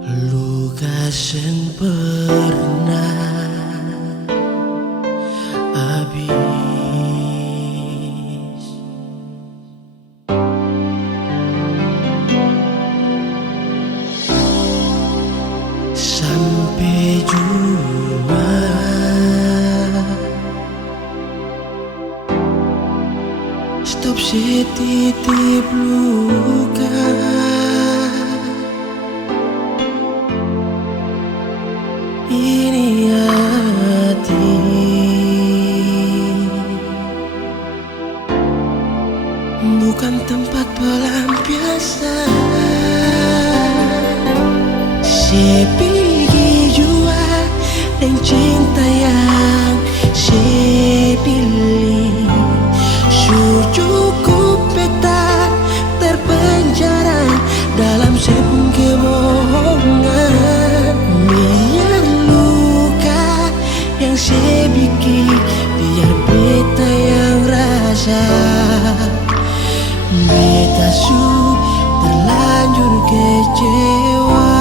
Luka yang pernah habis, sampai jua stop setitip luka. Ini hati bukan tempat pelampiasan. Sepigi jua dan cinta yang sepilih, cukup beta terpenjara dalam sepung kebohongan. Biar luka yang sebikin, biar beta yang rasa. Beta su terlanjur kecewa.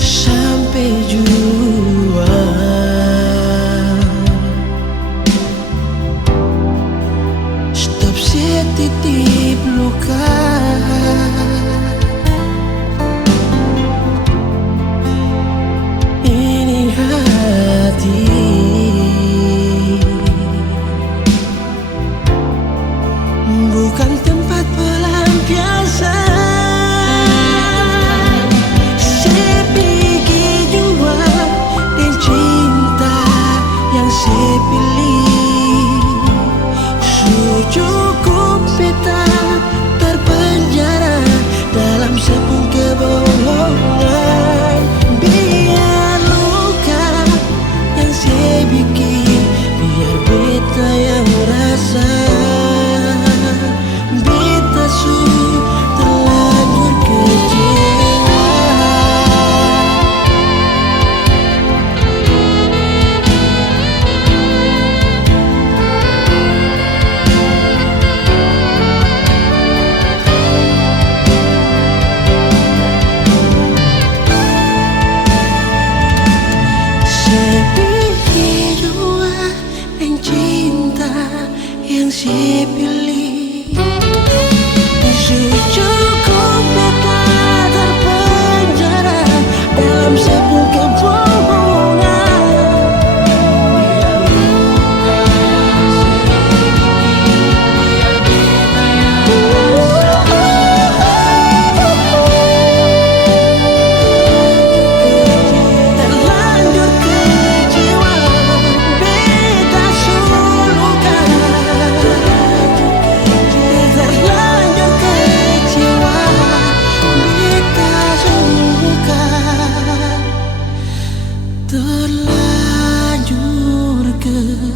Sampai jua stop setitip luka. Ini hati bukan tempat pelampiasan. Sepigi jua dan cinta yang sepilih, cukup beta terpenjara dalam sepung kebohongan. Biar luka yang sebikin, biar beta yang rasa. Beta su terlanjur kecewa. Sepigi jua dan cinta yang sepilih, cukup beta terpenjara dalam sepung kebohongan. Biar luka yang sebikin, biar beta yang terlanjur kecewa. Beta su luka, terlanjur kecewa. Beta su luka, terlanjur kecewa.